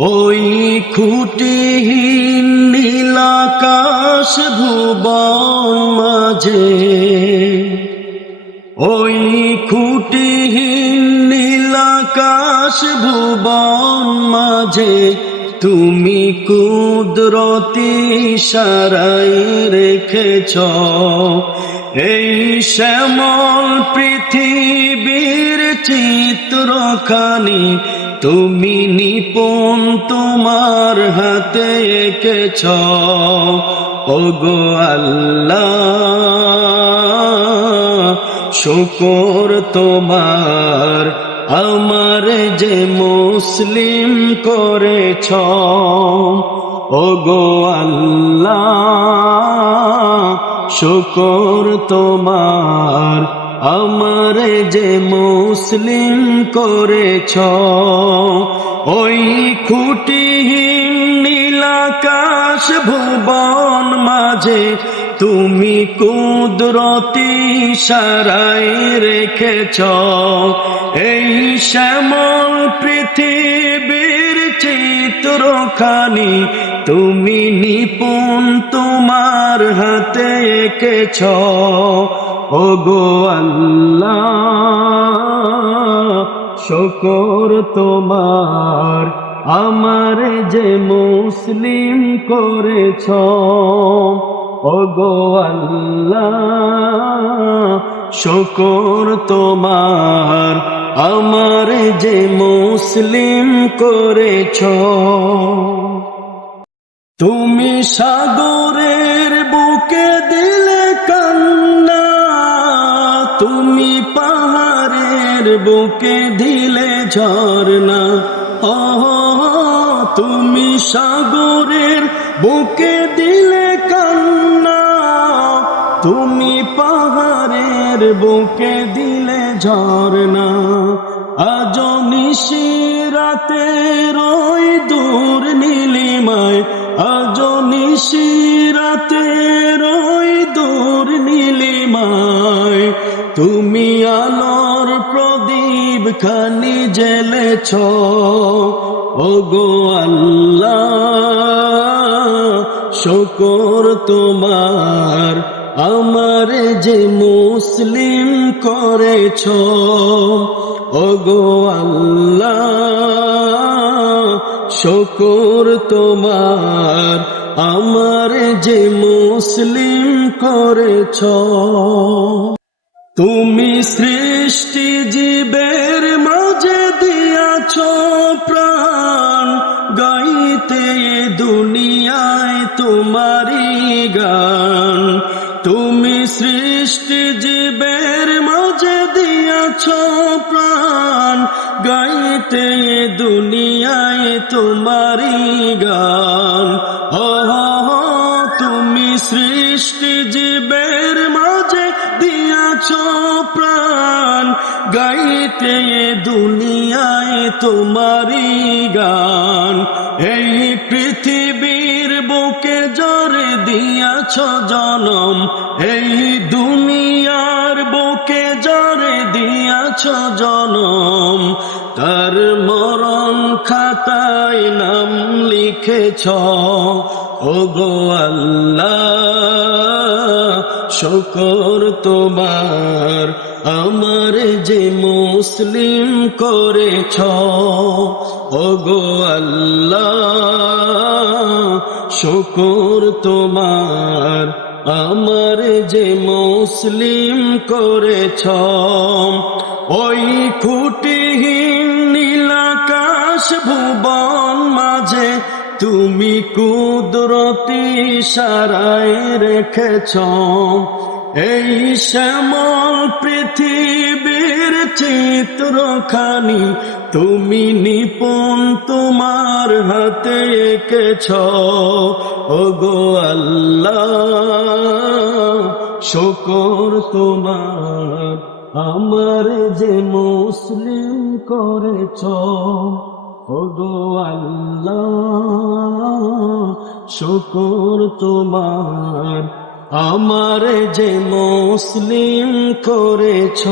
ওই খুঁটিহীন নীলাকাশ ভুবন মাঝে, ওই খুঁটিহীন নীলাকাশ ভুবন মাঝে তুমি কুদরতি ইশারায় রেখেছ এই শ্যামল পৃথিবীর চিত্রখানি। তুমি নিপুণ তোমার হাতে এঁকেছ ওগো আল্লাহ, শুকর তোমার আমার যে মুসলিম করেছ ওগো আল্লাহ, শুকর তোমার আমার যে মুসলিম করেছ। ওই খুঁটিহীন নীলাকাশ ভুবন মাঝে তুমি কুদরতি ইশারায় রেখেছ এই শ্যামল পৃথিবীর চিত্রখানি। তুমি নিপুণ তোমার হাতে এঁকেছ ওগো আল্লাহ, শুকর তোমার আমার যে মুসলিম করেছ ওগো আল্লাহ, শুকর তোমার আমার যে মুসলিম করেছ। তুমি সাগরের বুকে দিলে কান্না, তুমি পাহাড়ের বুকে দিলে ঝরনা। তুমি সাগরের বুকে দিলে কান্না, তুমি পাহাড়ের বুকে দিলে ঝরনা। আজ নিশিরাতের ওই দূর নীলিমায়, আজ নিশিরাতের ওই দূর নীলিমায় তুমি আলোর প্রদীপ খানি জ্বেলেছ ওগো আল্লাহ, শুকর তোমার আমার যে মুসলিম করেছ ওগো আল্লাহ, শুকর তোমার আমার যে মুসলিম করেছ। তুমি সৃষ্টি জীবের মাঝে দিয়াছ প্রাণ, গাইতে দুনিয়ায় তোমারি গান। তুমি সৃষ্টি জীবের মাঝে দিয়াছ প্রাণ, গাইতে দুনিয়ায় তোমারি গান। তুমি সৃষ্টি জীবের মাঝে দিয়াছ প্রাণ, গাইতে দুনিয়ায় তোমারি গান। এই পৃথিবীর বুকে জোরে দিয়াছ জনম, এই দুনিয়ার বুকে জোরে দিয়াছ জনম। তার মরণ খাতায় নাম লিখেছ ওগো আল্লাহ, শুকর তোমার আমার যে মুসলিম করেছ ওগো আল্লাহ, শুকর তোমার আমার যে মুসলিম করেছ। ওই খুঁটিহীন নীলাকাশ ভুবন মাঝে তুমি কুদরতি ইশারায় রেখেছ এই শ্যামল পৃথিবীর চিত্রখানি। তুমি নিপুণ তোমার হাতে এঁকেছ ওগো আল্লাহ, শুকর তোমার আমার যে মুসলিম করেছ ওগো আল্লাহ, শুকর তোমার আমার যে মুসলিম করেছ।